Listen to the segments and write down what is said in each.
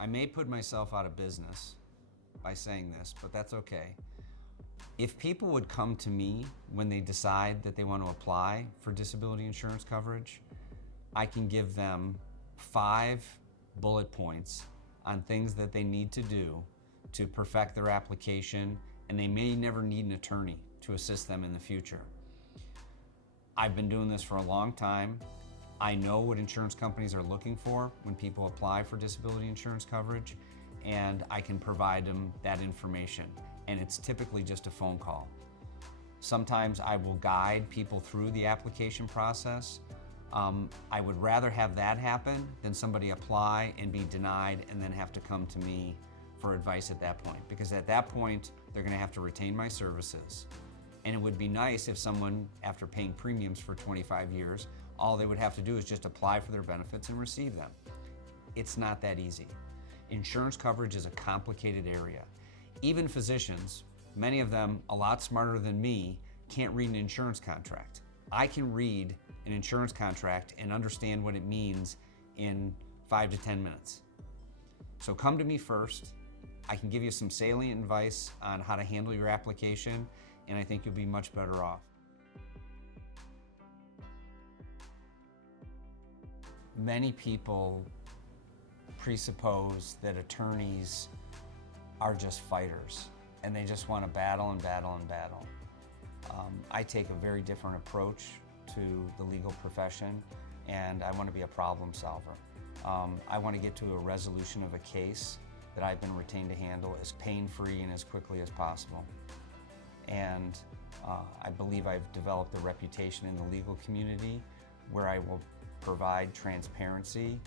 I may put myself out of business by saying this, but that's okay. If people would come to me when they decide that they want to apply for disability insurance coverage, I can give them 5 bullet points on things that they need to do to perfect their application, and they may never need an attorney to assist them in the future. I've been doing this for a long time. I know what insurance companies are looking for when people apply for disability insurance coverage, and I can provide them that information. And it's typically just a phone call. Sometimes I will guide people through the application process. I would rather have that happen than somebody apply and be denied and then have to come to me for advice at that point. Because at that point, they're gonna have to retain my services. And it would be nice if someone, after paying premiums for 25 years, all they would have to do is just apply for their benefits and receive them. It's not that easy. Insurance coverage is a complicated area. Even physicians, many of them a lot smarter than me, can't read an insurance contract. I can read an insurance contract and understand what it means in 5 to 10 minutes. So come to me first. I can give you some salient advice on how to handle your application, and I think you'll be much better off. Many people presuppose that attorneys are just fighters and they just want to battle and battle and battle. I take a very different approach to the legal profession, and I want to be a problem solver. I want to get to a resolution of a case that I've been retained to handle as pain-free and as quickly as possible. And I believe I've developed a reputation in the legal community where I will provide transparency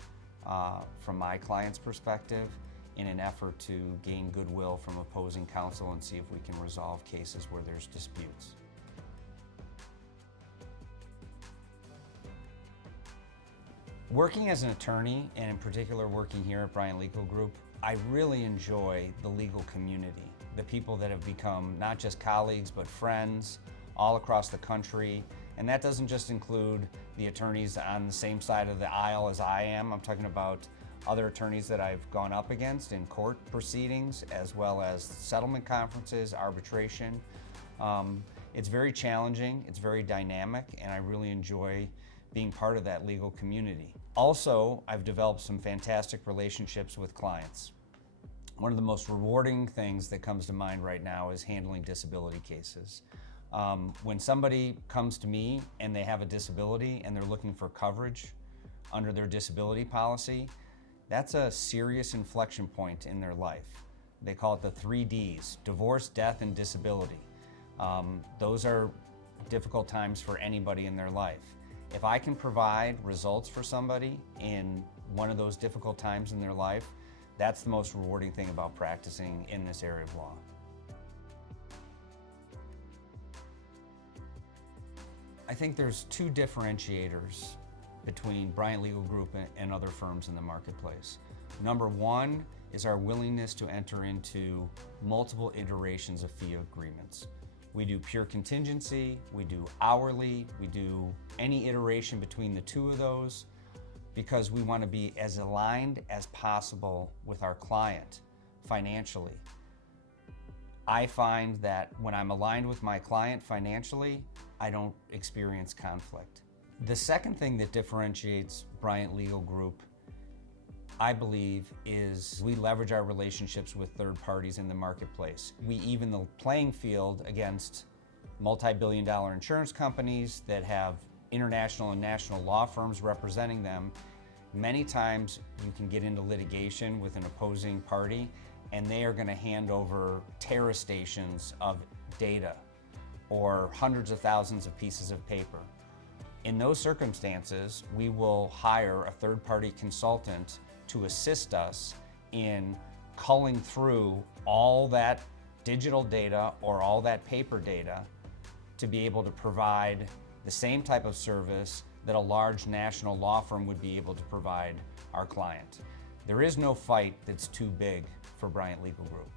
from my client's perspective in an effort to gain goodwill from opposing counsel and see if we can resolve cases where there's disputes. Working as an attorney, and in particular working here at Bryant Legal Group, I really enjoy the legal community, the people that have become not just colleagues but friends all across the country. And that doesn't just include the attorneys on the same side of the aisle as I am. I'm talking about other attorneys that I've gone up against in court proceedings, as well as settlement conferences, arbitration. It's very challenging, it's very dynamic, and I really enjoy being part of that legal community. Also, I've developed some fantastic relationships with clients. One of the most rewarding things that comes to mind right now is handling disability cases. When somebody comes to me and they have a disability and they're looking for coverage under their disability policy, that's a serious inflection point in their life. They call it the 3 Ds: divorce, death, and disability. Those are difficult times for anybody in their life. If I can provide results for somebody in one of those difficult times in their life, that's the most rewarding thing about practicing in this area of law. I think there's 2 differentiators between Bryant Legal Group and other firms in the marketplace. Number 1 is our willingness to enter into multiple iterations of fee agreements. We do pure contingency, we do hourly, we do any iteration between the 2 of those, because we want to be as aligned as possible with our client financially. I find that when I'm aligned with my client financially, I don't experience conflict. The second thing that differentiates Bryant Legal Group, I believe, is we leverage our relationships with third parties in the marketplace. We even the playing field against multi-billion-dollar insurance companies that have international and national law firms representing them. Many times you can get into litigation with an opposing party and they are going to hand over terrastations of data or hundreds of thousands of pieces of paper. In those circumstances, we will hire a third-party consultant to assist us in culling through all that digital data or all that paper data to be able to provide the same type of service that a large national law firm would be able to provide our client. There is no fight that's too big for Bryant Legal Group.